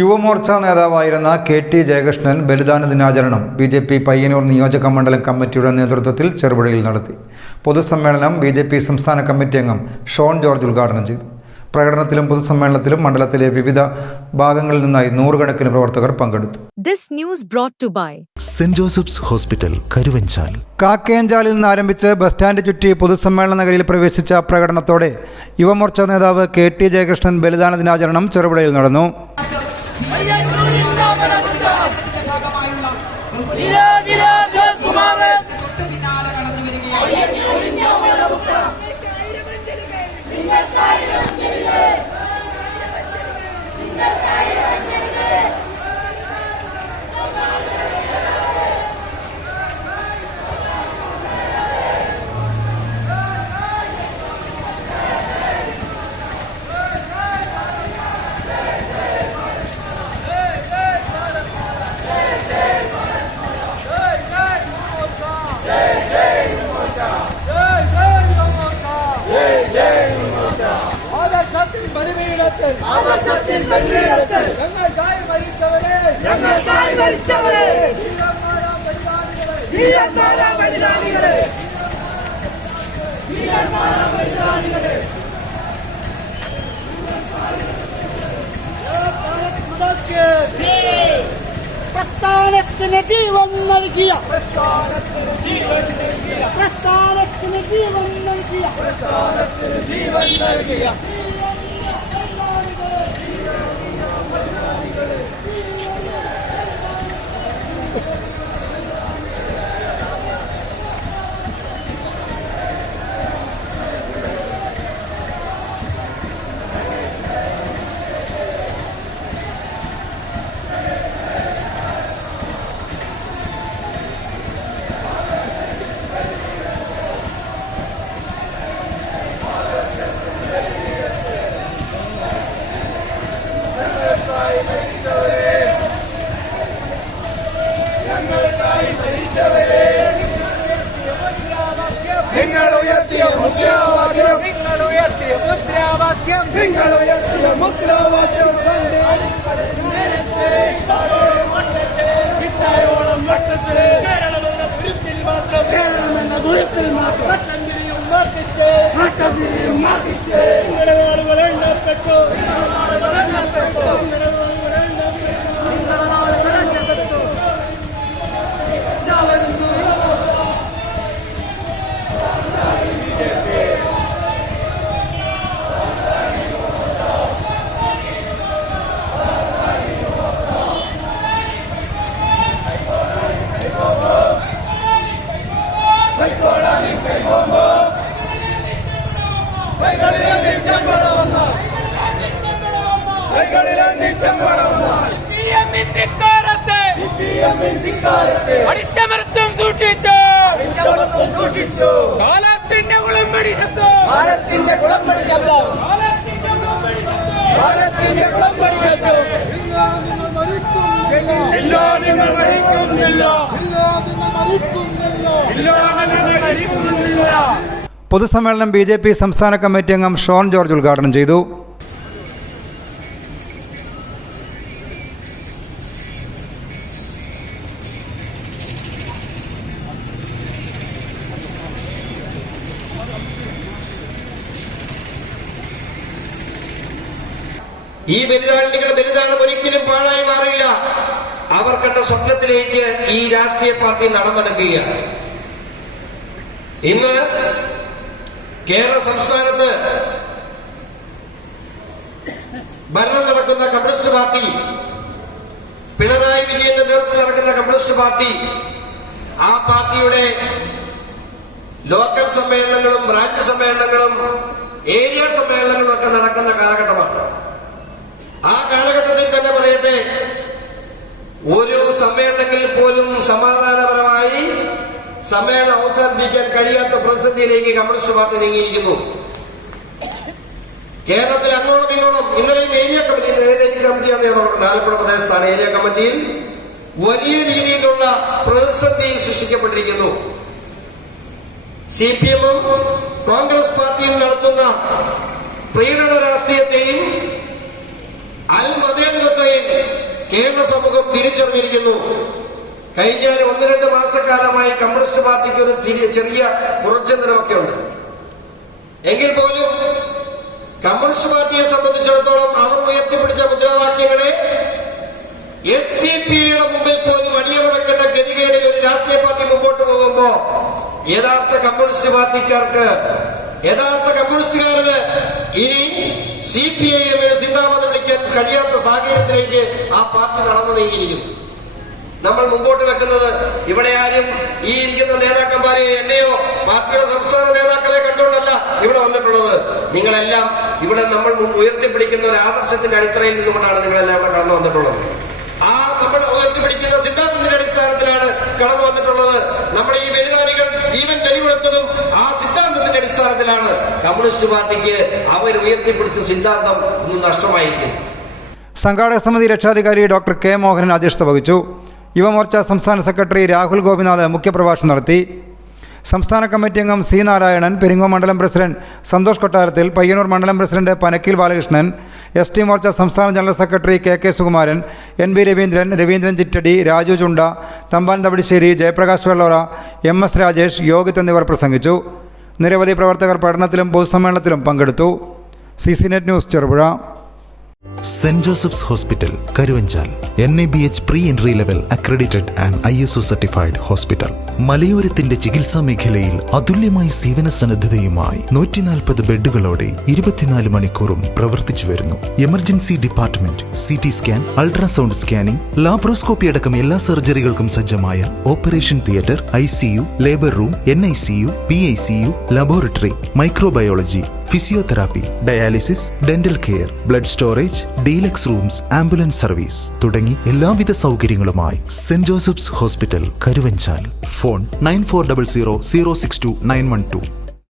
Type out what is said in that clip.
യുവമോർച്ച നേതാവായിരുന്ന കെ.ടി. ജയകൃഷ്ണൻ ബലിദാന ദിനാചരണം ബി.ജെ.പി. പയ്യന്നൂർ നിയോജക മണ്ഡലം കമ്മിറ്റിയുടെ നേതൃത്വത്തിൽ ചെറുപുഴയിൽ നടത്തി. പൊതുസമ്മേളനം ബി.ജെ.പി. സംസ്ഥാന കമ്മിറ്റി അംഗം ഷോൺ ജോർജ് ഉദ്ഘാടനം ചെയ്തു. പ്രകടനത്തിലും പൊതുസമ്മേളനത്തിലും മണ്ഡലത്തിലെ വിവിധ ഭാഗങ്ങളിൽ നിന്നായി നൂറുകണക്കിന് പ്രവർത്തകർ പങ്കെടുത്തു. Saint Joseph's hospital, Karuvanchal. കാക്കയഞ്ചാലിൽ നിന്ന് ആരംഭിച്ച് ബസ് സ്റ്റാൻഡ് ചുറ്റി പൊതുസമ്മേളന നഗരിയിൽ പ്രവേശിച്ച പ്രകടനത്തോടെ യുവമോർച്ച നേതാവ് കെ.ടി. ജയകൃഷ്ണൻ ബലിദാന ദിനാചരണം ചെറുപുഴയിൽ നടന്നു. പ്രസ്ഥാനത്തിന് ജീവൻ നൽകിയ പൊതുസമ്മേളനം ബി.ജെ.പി. സംസ്ഥാന കമ്മിറ്റി അംഗം ഷോൺ ജോർജ് ഉദ്ഘാടനം ചെയ്തു. ഈ ബലിദാനം ഒരിക്കലും പാഴായി മാറില്ല. അവർ കണ്ട സ്വപ്നത്തിലേക്ക് ഈ രാഷ്ട്രീയ പാർട്ടി നടന്നെടുക്കുകയാണ്. ഇന്ന് കേരള സംസ്ഥാനത്ത് ഭരണം നടക്കുന്ന കമ്മ്യൂണിസ്റ്റ് പാർട്ടി, പിണറായി വിജയന്റെ നേതൃത്വത്തിൽ നടക്കുന്ന കമ്മ്യൂണിസ്റ്റ് പാർട്ടി, ആ പാർട്ടിയുടെ ലോക്കൽ സമ്മേളനങ്ങളും ബ്രാഞ്ച് സമ്മേളനങ്ങളും ഏരിയ സമ്മേളനങ്ങളും ഒക്കെ നടക്കുന്ന കാലഘട്ടമാണ്. ആ കാലഘട്ടത്തിൽ തന്നെ പറയട്ടെ, ഒരു സമ്മേളനങ്ങളിൽ പോലും സമാധാനപരമായി സമ്മേളനം അവസാനിപ്പിക്കാൻ കഴിയാത്ത പ്രതിസന്ധിയിലേക്ക് കമ്മ്യൂണിസ്റ്റ് പാർട്ടി നീങ്ങിയിരിക്കുന്നു. കേരളത്തിൽ അങ്ങോളം ഇങ്ങോളം ഇന്നലെയും ഏരിയ കമ്മിറ്റിയാണ് ഞാൻ നോക്കുന്നത്. ആലപ്പുഴ പ്രദേശത്താണ് ഏരിയ കമ്മിറ്റിയിൽ വലിയ രീതിയിലുള്ള പ്രതിസന്ധി സൃഷ്ടിക്കപ്പെട്ടിരിക്കുന്നു. സിപിഎമ്മും കോൺഗ്രസ് പാർട്ടിയും നടത്തുന്ന പ്രീണന രാഷ്ട്രീയത്തെയും അൽമതേതരത്തെയും കേരള സമൂഹം തിരിച്ചറിഞ്ഞിരിക്കുന്നു. കഴിഞ്ഞ 1-2 മാസക്കാലമായി കമ്മ്യൂണിസ്റ്റ് പാർട്ടിക്ക് ഒരു ചെറിയ പുറച്ചെന്തരമൊക്കെ ഉണ്ട്. എങ്കിൽ പോലും കമ്മ്യൂണിസ്റ്റ് പാർട്ടിയെ സംബന്ധിച്ചിടത്തോളം അവർ ഉയർത്തിപ്പിടിച്ച മുദ്രാവാക്യങ്ങളെ SDPയുടെ മുമ്പിൽ പോലും അടിയറവെക്കേണ്ട ഗതികേടിൽ ഒരു രാഷ്ട്രീയ പാർട്ടി മുമ്പോട്ട് പോകുമ്പോ യഥാർത്ഥ കമ്മ്യൂണിസ്റ്റുകാരന് ഇനി CPIM സിന്ദാബാദ് വിളിക്കാൻ കഴിയാത്ത സാഹചര്യത്തിലേക്ക് ആ പാർട്ടി നടന്നു നീങ്ങിയിരിക്കുന്നു. നമ്മൾ മുമ്പോട്ട് വെക്കുന്നത് ഇവിടെ ആരും ഈ ഇരിക്കുന്ന നേതാക്കന്മാരെ എന്നെയോ പാർട്ടിയുടെ സംസ്ഥാന നേതാക്കളെ കണ്ടുകൊണ്ടല്ല ഇവിടെ വന്നിട്ടുള്ളത്. നിങ്ങളെല്ലാം ഇവിടെ നമ്മൾ ഉയർത്തിപ്പിടിക്കുന്ന ഒരു ആദർശത്തിന്റെ അടിത്തറയിൽ നിന്നുകൊണ്ടാണ് നിങ്ങളെല്ലാം ഇവിടെ കടന്നു വന്നിട്ടുള്ളത്. ആ നമ്മൾ ഉയർത്തിപ്പിടിക്കുന്ന സിദ്ധാന്തത്തിന്റെ അടിസ്ഥാനത്തിലാണ് കടന്നു വന്നിട്ടുള്ളത്. നമ്മുടെ ഈ ബലിദാനികൾ ജീവൻ ബലികൊടുത്തതും ആ സിദ്ധാന്തത്തിന്റെ അടിസ്ഥാനത്തിലാണ്. കമ്മ്യൂണിസ്റ്റ് പാർട്ടിക്ക് അവർ ഉയർത്തിപ്പിടിച്ച സിദ്ധാന്തം ഇന്ന് നഷ്ടമായിരിക്കും. സംഘാടക സമിതി രക്ഷാധികാരി ഡോക്ടർ കെ മോഹനൻ അധ്യക്ഷത വഹിച്ചു. യുവമോർച്ച സംസ്ഥാന സെക്രട്ടറി രാഹുൽ ഗോപിനാഥ് മുഖ്യപ്രഭാഷണം നടത്തി. സംസ്ഥാന കമ്മിറ്റി അംഗം C. നാരായണൻ, പെരിങ്ങോം മണ്ഡലം പ്രസിഡന്റ് സന്തോഷ് കൊട്ടാരത്തിൽ, പയ്യന്നൂർ മണ്ഡലം പ്രസിഡന്റ് പനക്കിൽ ബാലകൃഷ്ണൻ, ST മോർച്ച സംസ്ഥാന general secretary KK Sukumaran, NB Raveendran Chittadi, Raju Chunda, Thampan Thavidisseri, Jayaprakash Vellora, MS Rajesh, Yogith എന്നിവർ പ്രസംഗിച്ചു. നിരവധി പ്രവർത്തകർ പഠനത്തിലും പൊതുസമ്മേളനത്തിലും പങ്കെടുത്തു. CC net news, Cherupuzha. Saint Joseph's hospital, Karuvanchal. NABH pre entry level accredited and ISO certified hospital. മലയോരത്തിന്റെ ചികിത്സാ മേഖലയിൽ അതുല്യമായ സേവന സന്നദ്ധതയുമായി 140 ബെഡുകളോടെ 24 മണിക്കൂറും പ്രവർത്തിച്ചു വരുന്നു. Emergency department, CT scan, ultrasound scanning, laparoscopy അടക്കം എല്ലാ സർജറികൾക്കും സജ്ജമായ operation theatre, ICU, labour room, NICU, PICU, laboratory, microbiology, physiotherapy, dialysis, dental care, blood storage, deluxe rooms, ambulance service തുടങ്ങി എല്ലാവിധ സൗകര്യങ്ങളുമായി saint Joseph's hospital, Karuvanchal. Phone 9400 062 912.